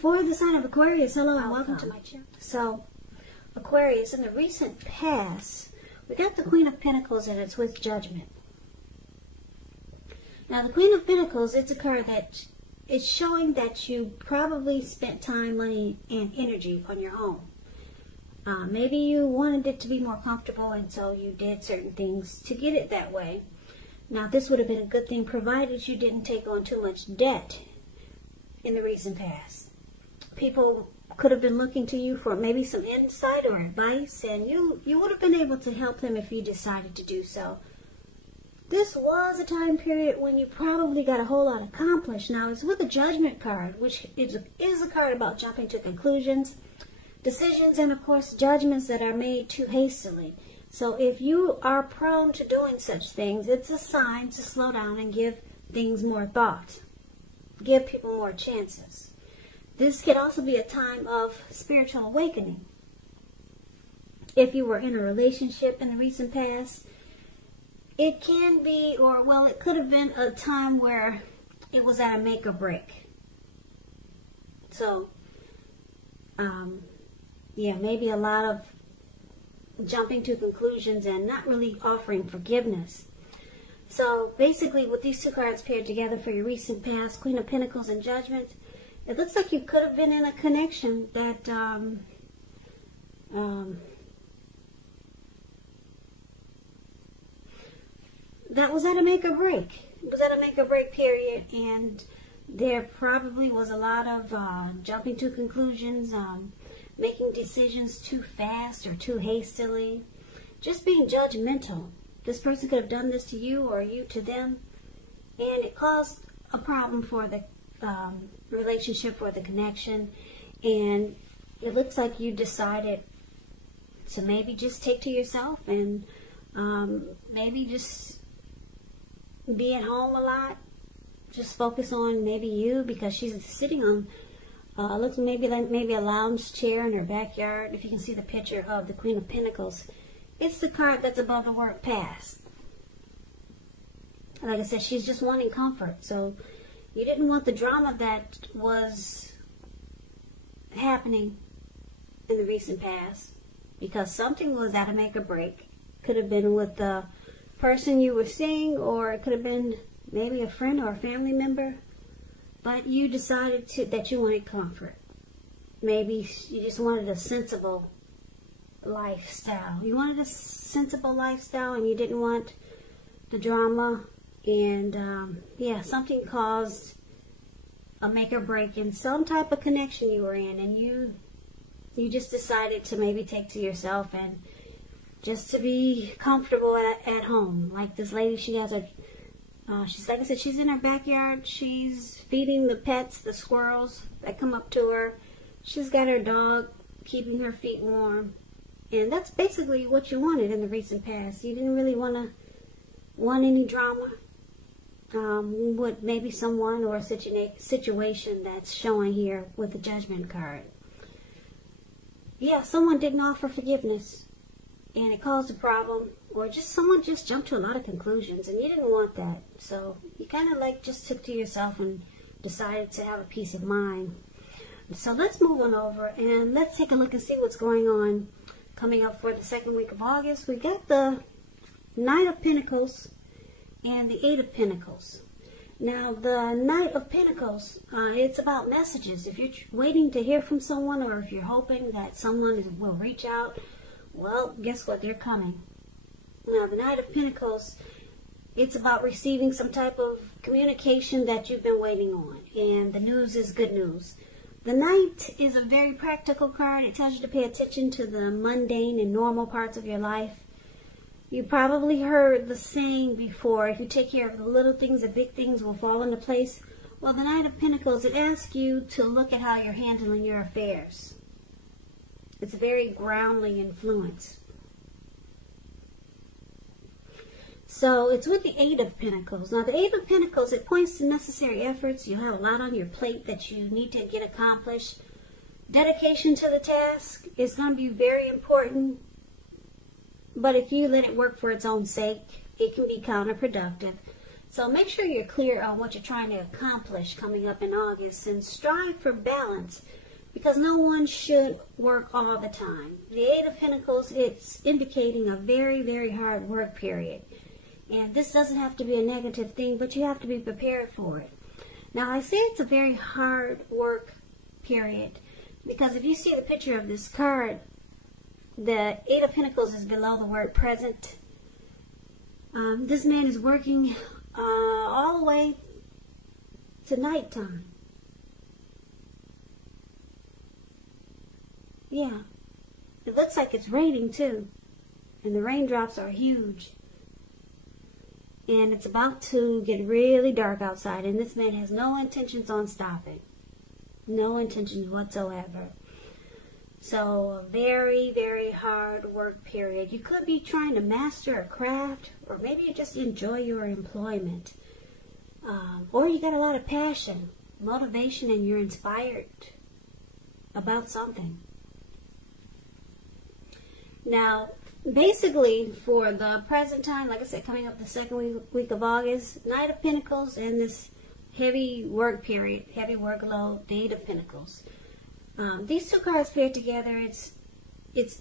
For the sign of Aquarius, hello and welcome to my channel. So, Aquarius, in the recent past, we got the Queen of Pentacles and it's with Judgment. Now, the Queen of Pentacles, it's a card that is showing that you probably spent time, money, and energy on your own. Maybe you wanted it to be more comfortable, and so you did certain things to get it that way. Now, this would have been a good thing provided you didn't take on too much debt in the recent past. People could have been looking to you for maybe some insight or advice, and you would have been able to help them if you decided to do so. This was a time period when you probably got a whole lot accomplished. Now, it's with a Judgment card, which is a card about jumping to conclusions, decisions, and of course judgments that are made too hastily. So if you are prone to doing such things, it's a sign to slow down and give things more thought. Give people more chances. This could also be a time of spiritual awakening. If you were in a relationship in the recent past, it can be, or well, it could have been a time where it was at a make or break. So, yeah, maybe a lot of jumping to conclusions and not really offering forgiveness. So basically, with these two cards paired together for your recent past, Queen of Pentacles and Judgment, it looks like you could have been in a connection that that was at a make or break. It was at a make or break period, and there probably was a lot of jumping to conclusions, making decisions too fast or too hastily, just being judgmental. This person could have done this to you or you to them, and it caused a problem for the relationship, for the connection. And it looks like you decided to maybe just take to yourself and maybe just be at home a lot, just focus on maybe you, because she's sitting on looks maybe like a lounge chair in her backyard. If you can see the picture of the Queen of Pentacles, it's the card that's above the word past. Like I said, she's just wanting comfort. So you didn't want the drama that was happening in the recent past, because something was at a make or break. Could have been with the person you were seeing, or it could have been maybe a friend or a family member. But you decided that you wanted comfort. Maybe you just wanted a sensible lifestyle. You wanted a sensible lifestyle, and you didn't want the drama. And yeah, something caused a make or break in some type of connection you were in, and you just decided to maybe take to yourself and just to be comfortable at home. Like this lady, she has a she's, like I said, she's in her backyard. She's feeding the pets, the squirrels that come up to her. She's got her dog keeping her feet warm. And that's basically what you wanted in the recent past. You didn't really want any drama with maybe someone or a situation that's showing here with the Judgment card. Yeah, someone didn't offer forgiveness, and it caused a problem, or just someone just jumped to a lot of conclusions, and you didn't want that. So you kind of like just took to yourself and decided to have a peace of mind. So let's move on over and let's take a look and see what's going on coming up for the second week of August. We got the Knight of Pentacles and the Eight of Pentacles. Now, the Knight of Pentacles, it's about messages. If you're waiting to hear from someone, or if you're hoping that someone will reach out, well, guess what? They're coming. Now, the Knight of Pentacles, it's about receiving some type of communication that you've been waiting on. And the news is good news. The Knight is a very practical card. It tells you to pay attention to the mundane and normal parts of your life. You probably heard the saying before, if you take care of the little things, the big things will fall into place. Well, the Knight of Pentacles, it asks you to look at how you're handling your affairs. It's a very grounding influence. So it's with the Eight of Pentacles. Now, the Eight of Pentacles, it points to necessary efforts. You have a lot on your plate that you need to get accomplished. Dedication to the task is going to be very important. But if you let it work for its own sake, it can be counterproductive. So make sure you're clear on what you're trying to accomplish coming up in August, and strive for balance, because no one should work all the time. The Eight of Pentacles, it's indicating a very, very hard work period. And this doesn't have to be a negative thing, but you have to be prepared for it. Now, I say it's a very hard work period because if you see the picture of this card, the Eight of Pentacles is below the word present. This man is working all the way to nighttime. Yeah. It looks like it's raining too. And the raindrops are huge. And it's about to get really dark outside. And this man has no intentions on stopping. No intentions whatsoever. So, a very, very hard work period. You could be trying to master a craft, or maybe you just enjoy your employment. Or you got a lot of passion, motivation, and you're inspired about something. Now, basically, for the present time, like I said, coming up the second week of August, Knight of Pentacles and this heavy work period, heavy workload, the Eight of Pentacles. These two cards paired together, it's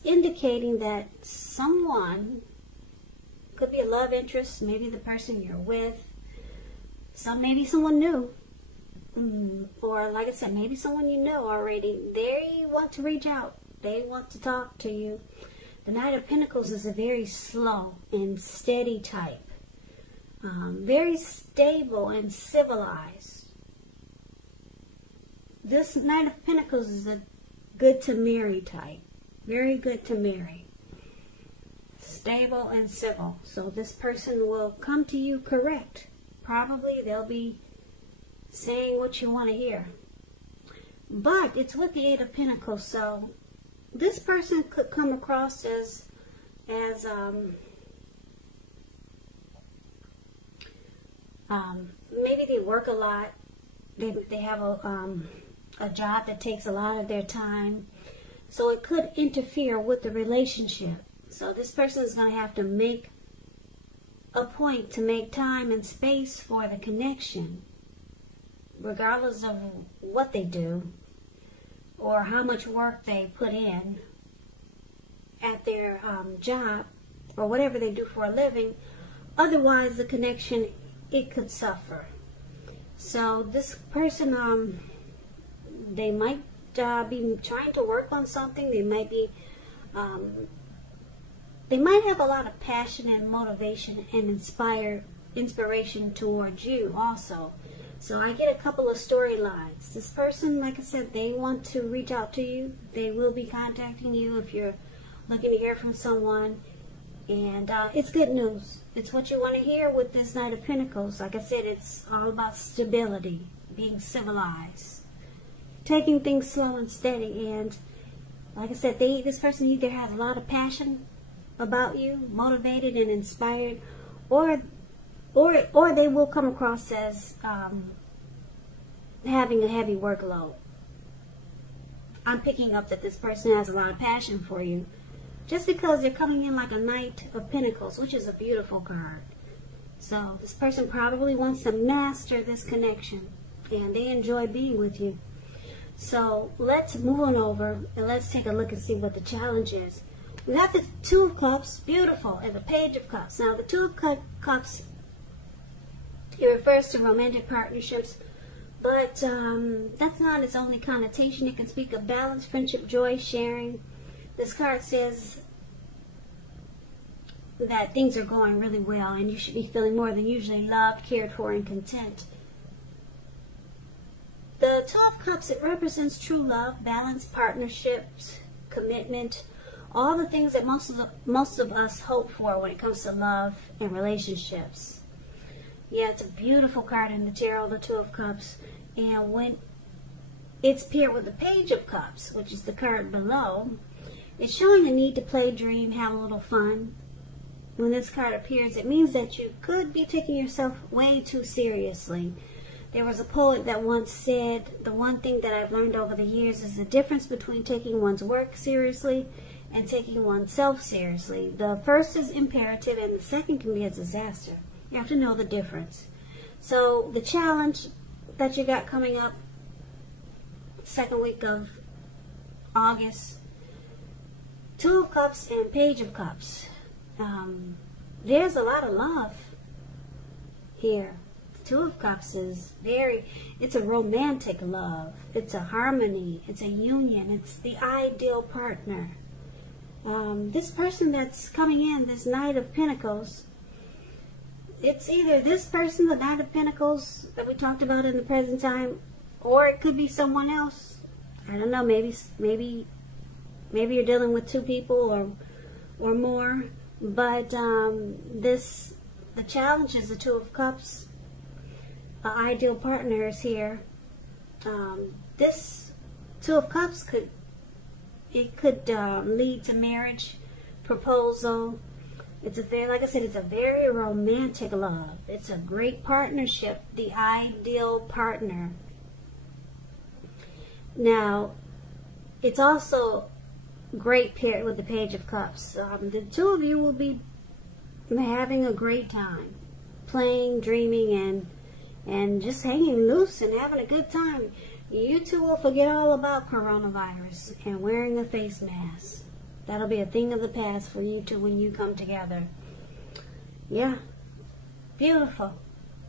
indicating that someone, could be a love interest, maybe the person you're with, maybe someone new, or like I said, maybe someone you know already. They want to reach out. They want to talk to you. The Knight of Pentacles is a very slow and steady type. Very stable and civilized. This Knight of Pentacles is a good to marry type. Very good to marry. Stable and civil. So this person will come to you correct. Probably they'll be saying what you want to hear. But it's with the Eight of Pentacles, so this person could come across as maybe they work a lot. They have a job that takes a lot of their time. So it could interfere with the relationship. So this person is going to have to make a point to make time and space for the connection, regardless of what they do or how much work they put in at their job or whatever they do for a living. Otherwise, the connection, it could suffer. So this person, they might be trying to work on something. They might be, they might have a lot of passion and motivation and inspiration towards you also. So I get a couple of storylines. This person, like I said, they want to reach out to you. They will be contacting you if you're looking to hear from someone. And it's good news. It's what you want to hear with this Knight of Pentacles. Like I said, it's all about stability, being civilized, taking things slow and steady. And like I said, this person either has a lot of passion about you, motivated and inspired, or they will come across as having a heavy workload. I'm picking up that this person has a lot of passion for you, just because they're coming in like a Knight of Pentacles, which is a beautiful card. So this person probably wants to master this connection, and they enjoy being with you. So let's move on over, and let's take a look and see what the challenge is. We got the Two of Cups, beautiful, and the Page of Cups. Now the Two of Cups, it refers to romantic partnerships, but that's not its only connotation. It can speak of balance, friendship, joy, sharing. This card says that things are going really well and you should be feeling more than usually loved, cared for, and content. The Two of Cups, it represents true love, balance, partnerships, commitment, all the things that most of us hope for when it comes to love and relationships. Yeah, it's a beautiful card in the tarot, the Two of Cups. And when it's paired with the Page of Cups, which is the card below, it's showing the need to play, dream, have a little fun. When this card appears, it means that you could be taking yourself way too seriously. There was a poet that once said, the one thing that I've learned over the years is the difference between taking one's work seriously and taking oneself seriously. The first is imperative and the second can be a disaster. You have to know the difference. So the challenge that you got coming up, second week of August, Two of Cups and Page of Cups. There's a lot of love here. Two of Cups is it's a romantic love. It's a harmony. It's a union. It's the ideal partner. This person that's coming in, this Knight of Pentacles, it's either this person, the Knight of Pentacles that we talked about in the present time, or it could be someone else. I don't know, maybe you're dealing with two people or more. But the challenge is the Two of Cups. An ideal partner is here. This Two of Cups could lead to marriage, proposal. It's like I said, it's a very romantic love. It's a great partnership, the ideal partner. Now, it's also great paired with the Page of Cups. The two of you will be having a great time, playing, dreaming, and just hanging loose and having a good time. You two will forget all about coronavirus and wearing a face mask. That'll be a thing of the past for you two when you come together. Yeah. Beautiful.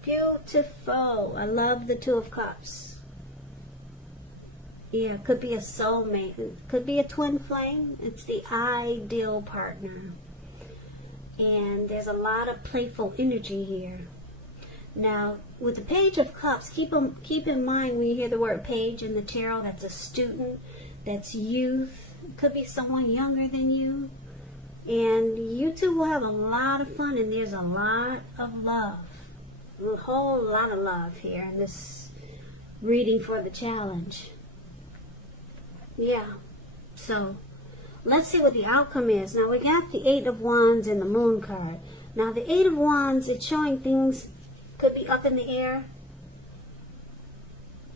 Beautiful. I love the Two of Cups. Yeah, it could be a soulmate. It could be a twin flame. It's the ideal partner. And there's a lot of playful energy here. Now, with the Page of Cups, keep in mind when you hear the word page in the tarot, that's a student, that's youth. It could be someone younger than you. And you two will have a lot of fun, and there's a lot of love. A whole lot of love here in this reading for the challenge. Yeah. So, let's see what the outcome is. Now, we got the Eight of Wands and the Moon card. Now, the Eight of Wands, it's showing things could be up in the air.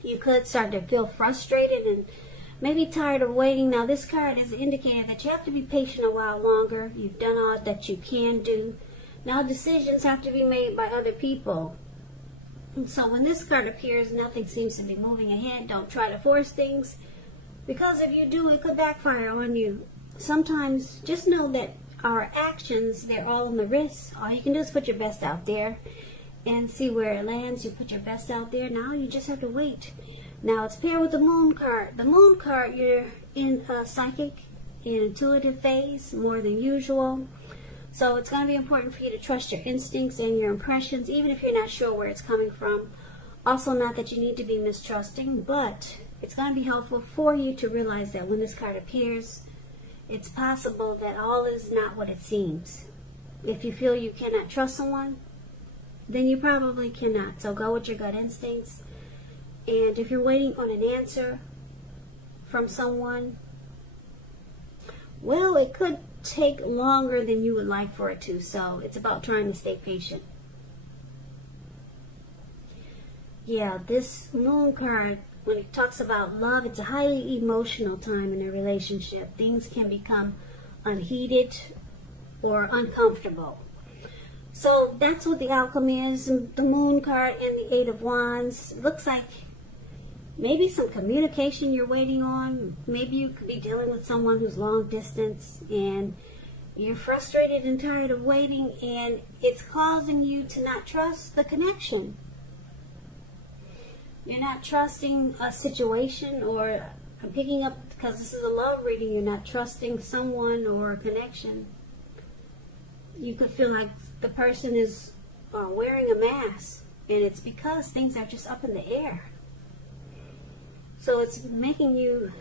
You could start to feel frustrated and maybe tired of waiting. Now, this card is indicating that you have to be patient a while longer. You've done all that you can do. Now, decisions have to be made by other people. And so when this card appears, nothing seems to be moving ahead. Don't try to force things, because if you do, it could backfire on you. Sometimes just know that our actions, they're all in the wrist. All you can do is put your best out there and see where it lands. You put your best out there. Now you just have to wait. Now it's paired with the Moon card. The Moon card, you're in a psychic and intuitive phase more than usual. So it's going to be important for you to trust your instincts and your impressions, even if you're not sure where it's coming from. Also, not that you need to be mistrusting, but it's going to be helpful for you to realize that when this card appears, it's possible that all is not what it seems. If you feel you cannot trust someone, then you probably cannot. So go with your gut instincts. And if you're waiting on an answer from someone, well, it could take longer than you would like for it to. So it's about trying to stay patient. Yeah, this Moon card, when it talks about love, it's a highly emotional time in a relationship. Things can become unheated or uncomfortable. So that's what the outcome is. The Moon card and the Eight of Wands. It looks like maybe some communication you're waiting on. Maybe you could be dealing with someone who's long distance and you're frustrated and tired of waiting, and it's causing you to not trust the connection. You're not trusting a situation, or I'm picking up, because this is a love reading, you're not trusting someone or a connection. You could feel like the person is wearing a mask, and it's because things are just up in the air. So it's making you,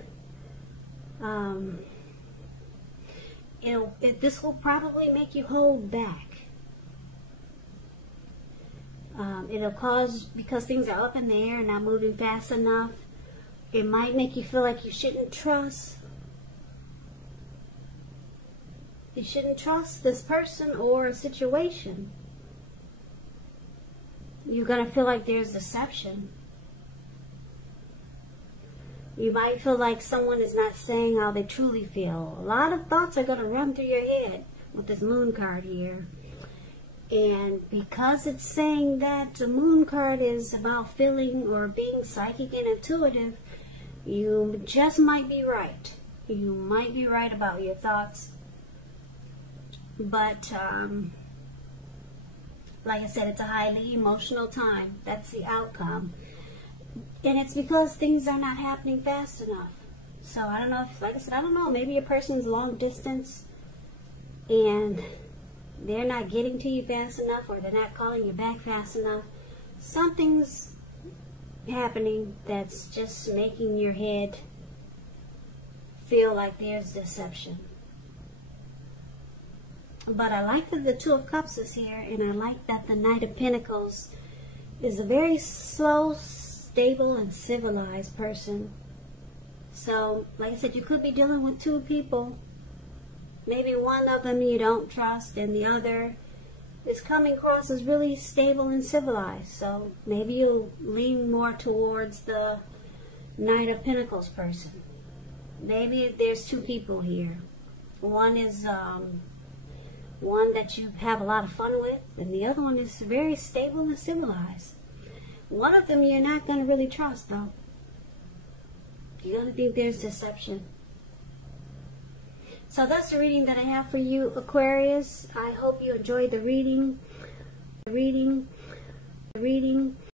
this will probably make you hold back. It'll cause, because things are up in the air and not moving fast enough, it might make you feel like you shouldn't trust. You shouldn't trust this person or a situation. You're going to feel like there's deception. You might feel like someone is not saying how they truly feel. A lot of thoughts are going to run through your head with this Moon card here. And because it's saying that the moon card is about feeling or being psychic and intuitive, you just might be right. You might be right about your thoughts. But, like I said, it's a highly emotional time. That's the outcome. And it's because things are not happening fast enough. So I don't know if, like I said, I don't know. Maybe a person's long distance and they're not getting to you fast enough, or they're not calling you back fast enough. Something's happening that's just making your head feel like there's deception. But I like that the Two of Cups is here, and I like that the Knight of Pentacles is a very slow, stable, and civilized person. So, like I said, you could be dealing with two people. Maybe one of them you don't trust, and the other is coming across as really stable and civilized. So maybe you'll lean more towards the Knight of Pentacles person. Maybe there's two people here. One is one that you have a lot of fun with, and the other one is very stable and civilized. One of them you're not going to really trust, though. You're going to think there's deception. So that's the reading that I have for you, Aquarius. I hope you enjoyed the reading.